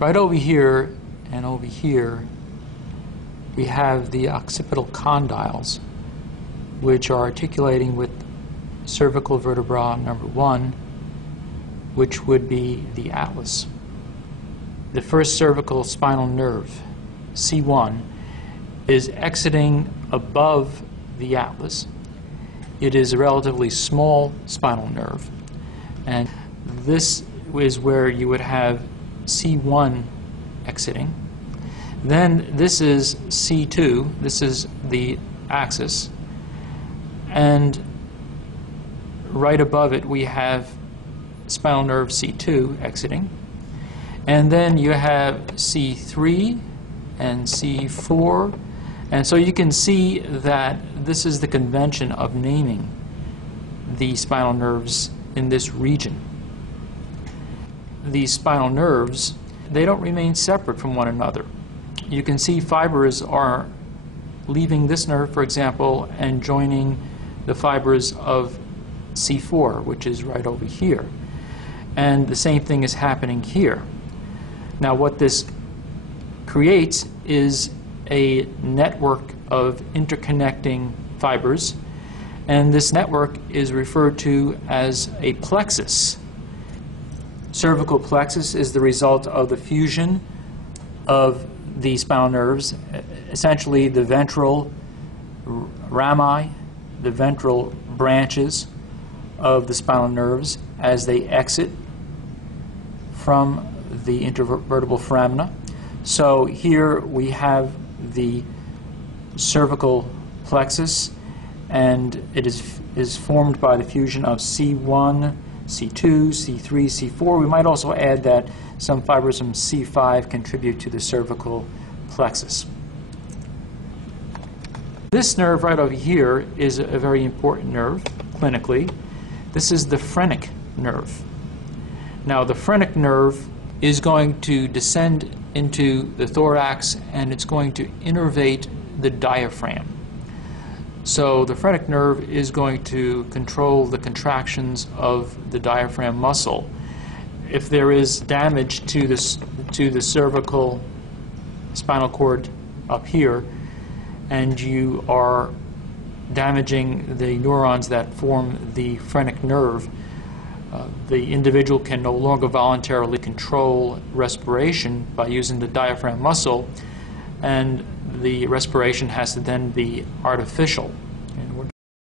Right over here and over here, we have the occipital condyles, which are articulating with cervical vertebra number 1, which would be the atlas. The first cervical spinal nerve, C1, is exiting above the atlas. It is a relatively small spinal nerve, and this is where you would have C1 exiting. Then this is C2, this is the axis, and right above it we have spinal nerve C2 exiting. And then you have C3 and C4, and so you can see that this is the convention of naming the spinal nerves in this region. These spinal nerves, they don't remain separate from one another. You can see fibers are leaving this nerve, for example, and joining the fibers of C4, which is right over here. And the same thing is happening here. Now what this creates is a network of interconnecting fibers, and this network is referred to as a plexus. Cervical plexus is the result of the fusion of the spinal nerves, essentially the ventral rami, the ventral branches of the spinal nerves as they exit from the intervertebral foramina. So here we have the cervical plexus, and it is formed by the fusion of C1, C2, C3, C4. We might also add that some fibers from C5 contribute to the cervical plexus. This nerve right over here is a very important nerve clinically. This is the phrenic nerve. Now the phrenic nerve is going to descend into the thorax, and it's going to innervate the diaphragm. So the phrenic nerve is going to control the contractions of the diaphragm muscle. If there is damage to the cervical spinal cord up here, and you are damaging the neurons that form the phrenic nerve, the individual can no longer voluntarily control respiration by using the diaphragm muscle, and the respiration has to then be artificial.